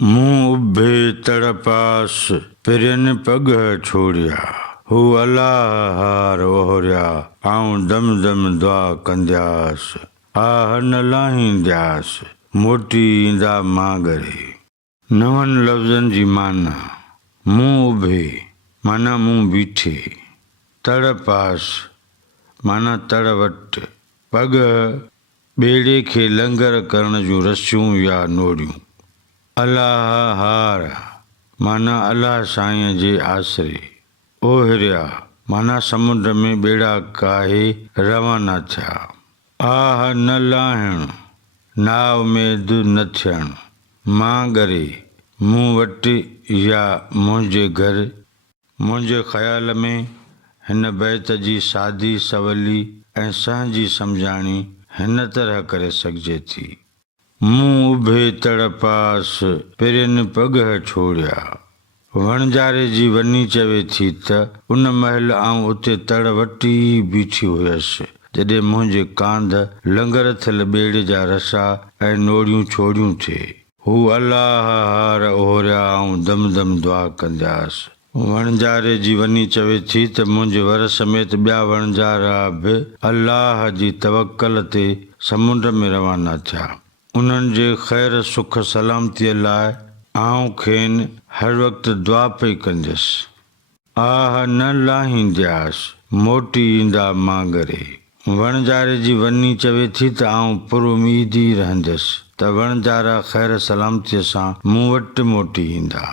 मुंह उभे तड़पास पिरन पग छोड़िया हू अलाह हार ओहरिया आऊं दम दम दुआ कंदियास आह न लाहींदियास मोटी ईंदा मांगरे। नवनि लफ़्ज़नि जी माना। मुंह उभे माना मुंह बीठे, तड़पास माना तड़ वटि, पग ॿेड़े खे लंगर करण जूं रसियूं या नोड़ियूं। अलाह हार माना अलाह साईं जे आसरे। ओहरिया माना समुंड में ॿेड़ा काहे रवाना थिया। आह न लाहिण नाउमेद न थियण। मांगरे मूं वटि या मुंहिंजे घर। मुंहिंजे ख़्याल में हिन बैत जी सादी सवली ऐं सहजी सम्झाणी हिन तरह करे सघिजे थी। मुंह उभे तड़पास पिरन पग छोड़िया। वणजारे जी वञी चवे थी त उन महिल आऊं उते तड़ वटी बीठी हुयसि जॾहिं मुंहिंजे कांध लंगर थियल ॿेड़े जा रसा ऐं नोड़ियूं छोड़ियूं थिए। हू अलाह हार ओहरिया आऊं दम दम दुआ कंदियासि। वणजारे जी वञी चवे थी त मुंहिंजे वर समेत ॿिया वणजारा बि अलाह जी तवक्कल ते समुंड में रवाना थिया। उन्हनि जे ख़ैर सुख सलामतीअ लाइ आऊं खेनि हर वक़्तु दुआ पई कंदसि। आह न लाहींदियासि मोटी ईंदा मांगरे। वणजारे जी वञी चवे थी त आऊं पुरुमीद ई रहंदसि त वणजारा ख़ैर सलामतीअ सां मूं वटि मोटी ईंदा।